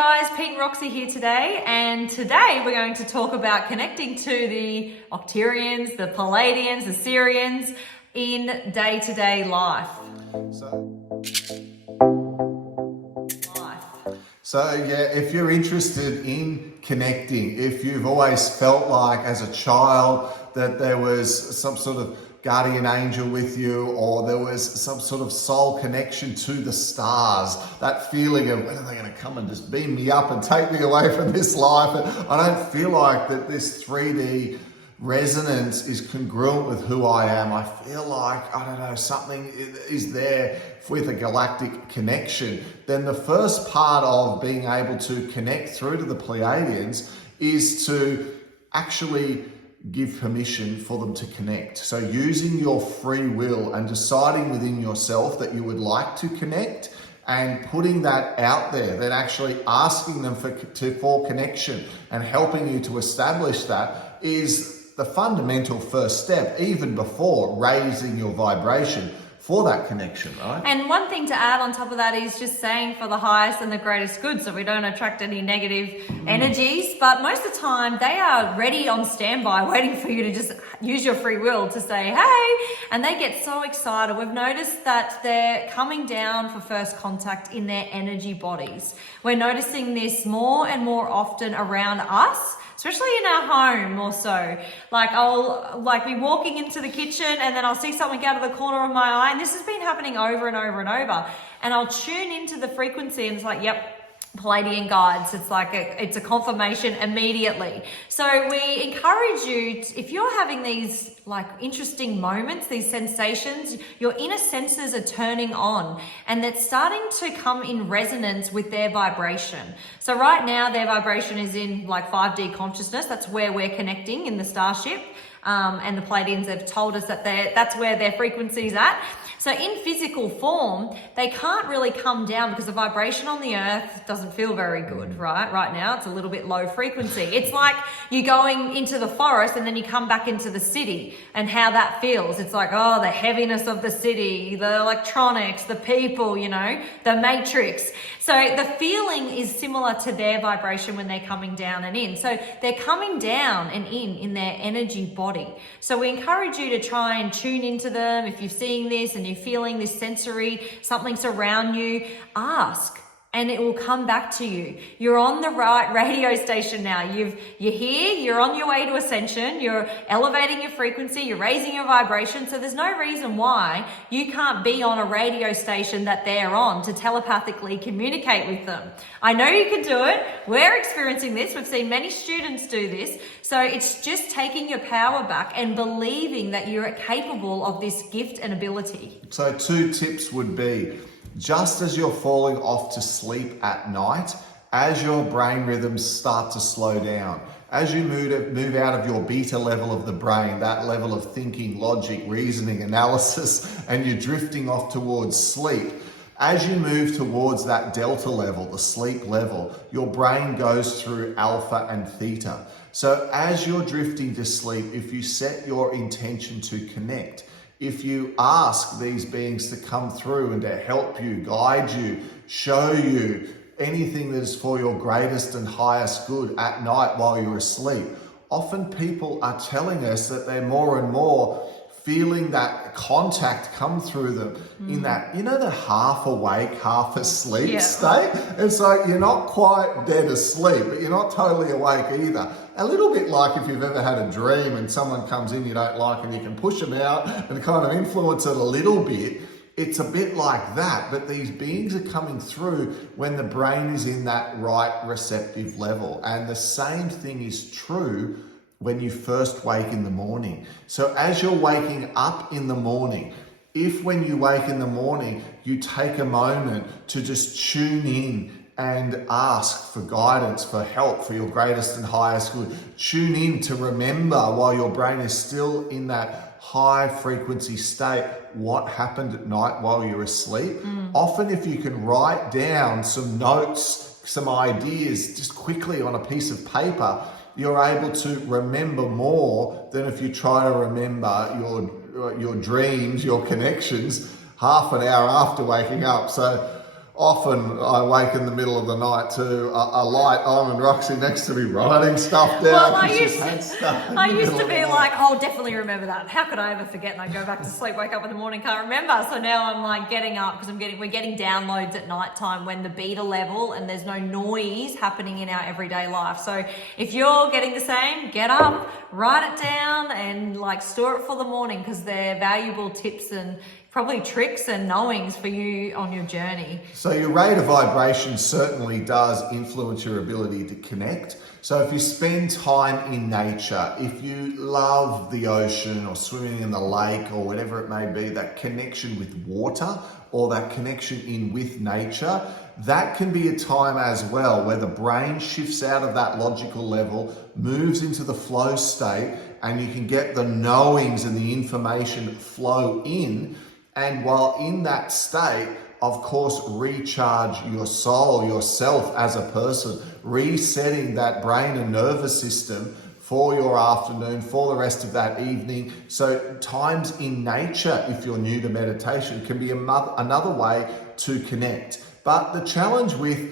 guys, Pete and Roxy here today, and today we're going to talk about connecting to the Octarians, the Pleiadians, the Sirians in day-to-day life. So yeah, if you're interested in connecting, if you've always felt like as a child that there was some sort of guardian angel with you, or there was some sort of soul connection to the stars, that feeling of when are they going to come and just beam me up and take me away from this life, and I don't feel like that this 3D resonance is congruent with who I am. I feel like, I don't know, something is there with a galactic connection. Then the first part of being able to connect through to the Pleiadians is to actually give permission for them to connect. So using your free will and deciding within yourself that you would like to connect and putting that out there, then actually asking them for connection and helping you to establish that is the fundamental first step, even before raising your vibration for that connection, right? And one thing to add on top of that is just saying for the highest and the greatest good, so we don't attract any negative energies. But most of the time, they are ready on standby, waiting for you to just use your free will to say, hey, and they get so excited. We've noticed that they're coming down for first contact in their energy bodies. We're noticing this more and more often around us, especially in our home more so. Like I'll be walking into the kitchen and then I'll see something out of the corner of my eye, and this has been happening over and over and over. And I'll tune into the frequency and it's like, yep, Pleiadian guides. It's like it's a confirmation immediately. So we encourage you, if you're having these like interesting moments, these sensations, your inner senses are turning on and that's starting to come in resonance with their vibration. So right now their vibration is in like 5D consciousness. That's where we're connecting in the starship. And the Pleiadians have told us that that's where their frequency is at. So in physical form, they can't really come down because the vibration on the earth doesn't feel very good, right? Right now, it's a little bit low frequency. It's like you going into the forest and then you come back into the city and how that feels. It's like, oh, the heaviness of the city, the electronics, the people, you know, the matrix. So the feeling is similar to their vibration when they're coming down and in. So they're coming down and in their energy body. So we encourage you to try and tune into them. If you're seeing this and you're feeling this sensory, something's around you, ask. And it will come back to you. You're on the right radio station now. You're here, you're on your way to ascension, you're elevating your frequency, you're raising your vibration. So there's no reason why you can't be on a radio station that they're on to telepathically communicate with them. I know you can do it. We're experiencing this. We've seen many students do this. So it's just taking your power back and believing that you're capable of this gift and ability. So 2 tips would be, just as you're falling off to sleep at night, as your brain rhythms start to slow down, as you move out of your beta level of the brain, that level of thinking, logic, reasoning, analysis, and you're drifting off towards sleep, as you move towards that delta level, the sleep level, your brain goes through alpha and theta. So as you're drifting to sleep, if you set your intention to connect, if you ask these beings to come through and to help you, guide you, show you anything that is for your greatest and highest good at night while you're asleep, often people are telling us that they're more and more feeling that contact come through them in that, you know, the half awake, half asleep state. It's like you're not quite dead asleep, but you're not totally awake either. A little bit like if you've ever had a dream and someone comes in you don't like and you can push them out and kind of influence it a little bit. It's a bit like that, but these beings are coming through when the brain is in that right receptive level. And the same thing is true when you first wake in the morning. So as you're waking up in the morning, if when you wake in the morning, you take a moment to just tune in and ask for guidance, for help, for your greatest and highest good. Tune in to remember while your brain is still in that high frequency state, what happened at night while you're asleep. Often if you can write down some notes, some ideas just quickly on a piece of paper, you're able to remember more than if you try to remember your dreams, your connections, half an hour after waking up. So often I wake in the middle of the night to a light on and Roxy next to me writing stuff down. Well, I She's used had stuff in I the used middle to of the be night. like, oh, definitely remember that. How could I ever forget? And I go back to sleep, wake up in the morning, can't remember. So now I'm like getting up because we're getting downloads at nighttime when the beta level and there's no noise happening in our everyday life. So if you're getting the same, get up, write it down, and like store it for the morning because they're valuable tips and probably tricks and knowings for you on your journey. So your rate of vibration certainly does influence your ability to connect. So if you spend time in nature, if you love the ocean or swimming in the lake or whatever it may be, that connection with water or that connection in with nature, that can be a time as well where the brain shifts out of that logical level, moves into the flow state, and you can get the knowings and the information flow in. And while in that state, of course, recharge your soul, yourself as a person, resetting that brain and nervous system for your afternoon, for the rest of that evening. So times in nature, if you're new to meditation, can be another way to connect. But the challenge with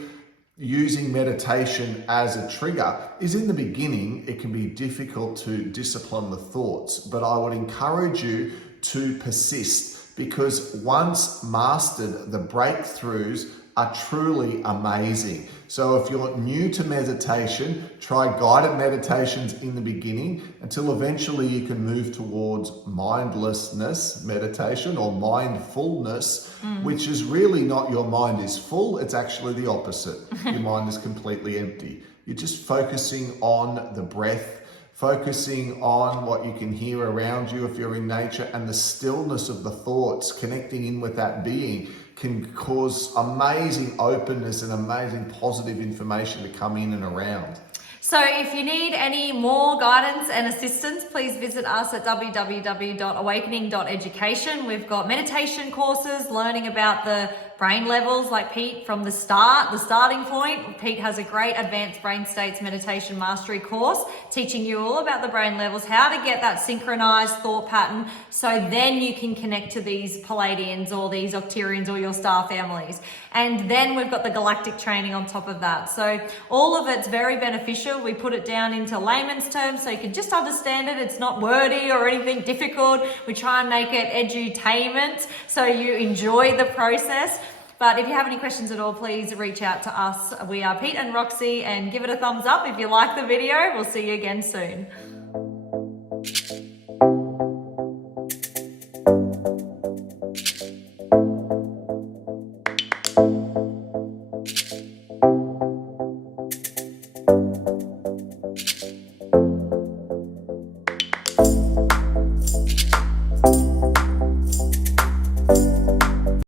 using meditation as a trigger is in the beginning, it can be difficult to discipline the thoughts, but I would encourage you to persist. Because once mastered, the breakthroughs are truly amazing. So if you're new to meditation, try guided meditations in the beginning until eventually you can move towards mindlessness meditation or mindfulness, which is really not your mind is full, it's actually the opposite. Your mind is completely empty. You're just focusing on the breath, focusing on what you can hear around you if you're in nature, and the stillness of the thoughts, connecting in with that being can cause amazing openness and amazing positive information to come in and around. So if you need any more guidance and assistance, please visit us at www.awakening.education. We've got meditation courses, learning about the brain levels like Pete from the starting point. Pete has a great advanced brain states meditation mastery course teaching you all about the brain levels, how to get that synchronized thought pattern so then you can connect to these pleiadians or these octarians or your star families. And then we've got the galactic training on top of that. So all of it's very beneficial. We put it down into layman's terms so you can just understand it. It's not wordy or anything difficult. We try and make it edutainment so you enjoy the process. But if you have any questions at all, please reach out to us. We are Pete and Roxy, and give it a thumbs up if you like the video. We'll see you again soon.